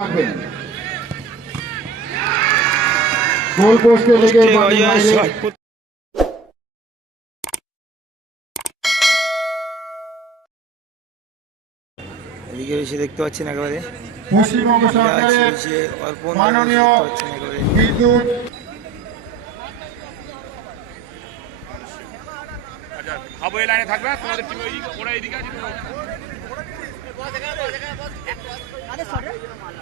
থাকবেন। গোল পোস্টে এদিকে এসে দেখতে পাচ্ছেন একেবারে। পশ্চিমবঙ্গ সরকারের অর্পণ মাননীয় একেবারে। বিদ্যুৎ। আচ্ছা লাইনে থাকবে তোমাদের টিম ওরা এইদিকে আছে তো? ভারপ্রাপ্ত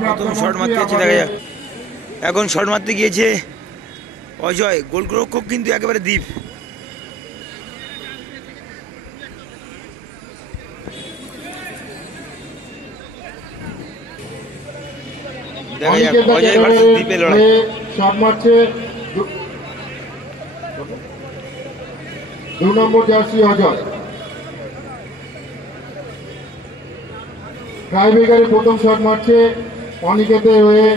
প্রথম শট মারতে যাচ্ছে দেখা যাক। এখন শট মারতে গিয়েছে অজয় গোলরক্ষক কিন্তু একেবারে দ্বীপ। অনিকেত শট মারছে দু- নম্বর জার্সি অজয়। টাইব্রেকারে প্রথম শট মারছে অনিকেতের হয়ে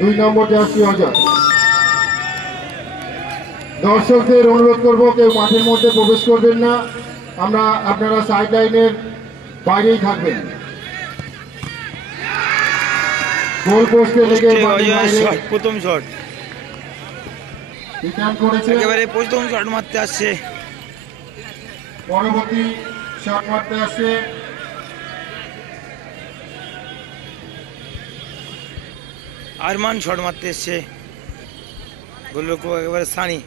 দুই নম্বর জার্সি অজয়। দর্শকদের অনুরোধ করব কেউ মাঠের মধ্যে প্রবেশ করবেন না। আমরা আপনারা সাইড লাইনের বাইরেই থাকবেন। গোল পোস্টে লেগে প্রথম শট একেবারে প্রথম শট মারতে আসছে। পরবর্তী শট মারতে আসছে। আরমান শট মারতে এসছে। গোলরক্ষক একেবারে সানি।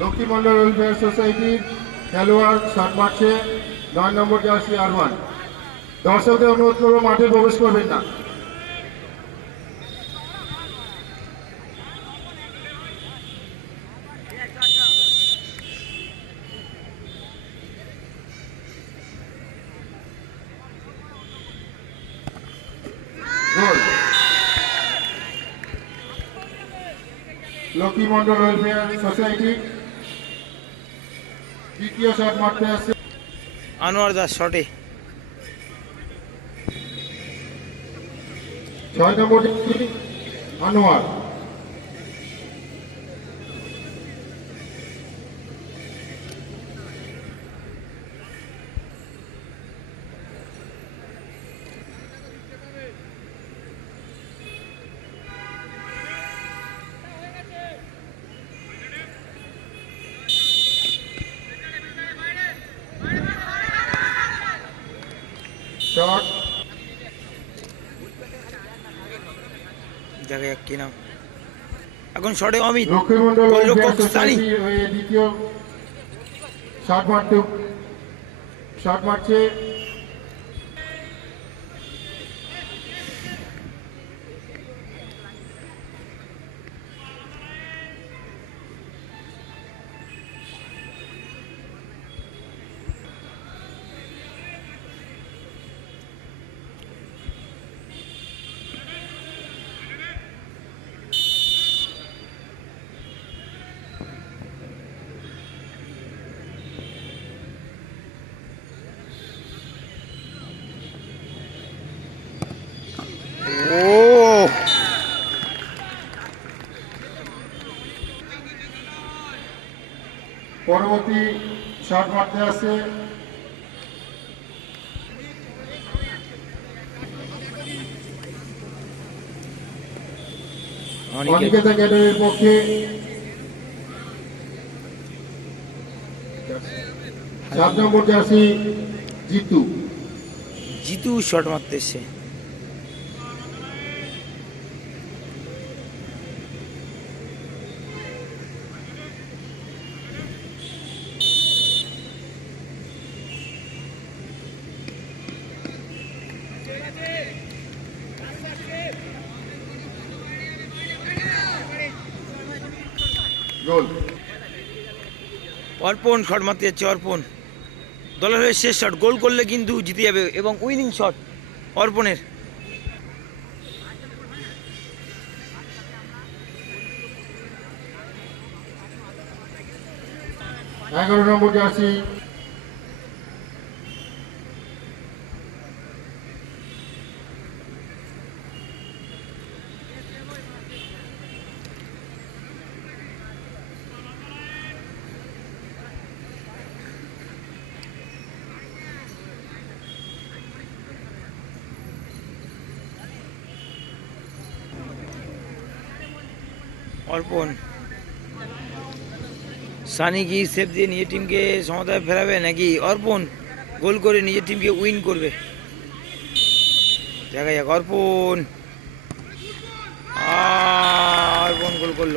লক্ষ্মী মন্ডল ওয়েলফেয়ার সোসাইটির খেলোয়াড় শট মারছে নয় নম্বর জার্সি আরমান দর্শকদের অনুরোধ করব মাঠে প্রবেশ করবেন না। লক্ষ্মী মন্ডল ওয়েলফেয়ার সোসাইটি দ্বিতীয় শট মারতে আসছে। আনোয়ার দাস শটে ছয় নম্বর আনোয়ার। যাক কি নাম। এখন শটে অমিত। লক্ষ্মীমন্ডল গোলরক্ষক ওয়েলফেয়ার সানি। সোসাইটির দ্বিতীয়। শট মারতে শট মারছে। পরবর্তী শট মারতে আসছে অনিকেত একাডেমির পক্ষে সাত নম্বর জার্সি জিতু। জিতু শট মারতে অর্পণ শট মারতে যাচ্ছে অর্পণ। দলের হয়ে শেষ শট গোল করলে কিন্তু জিতে যাবে এবং উইনিং শট অর্পণের। এগারো নম্বর জার্সি। অর্পণ। সানি কি সেফ দিয়ে নিজের টিমকে সমতায় ফেরাবে নাকি অর্পণ গোল করে নিজের টিমকে উইন করবে? দেখা যাক, অর্পণ। অর্পণ গোল করল।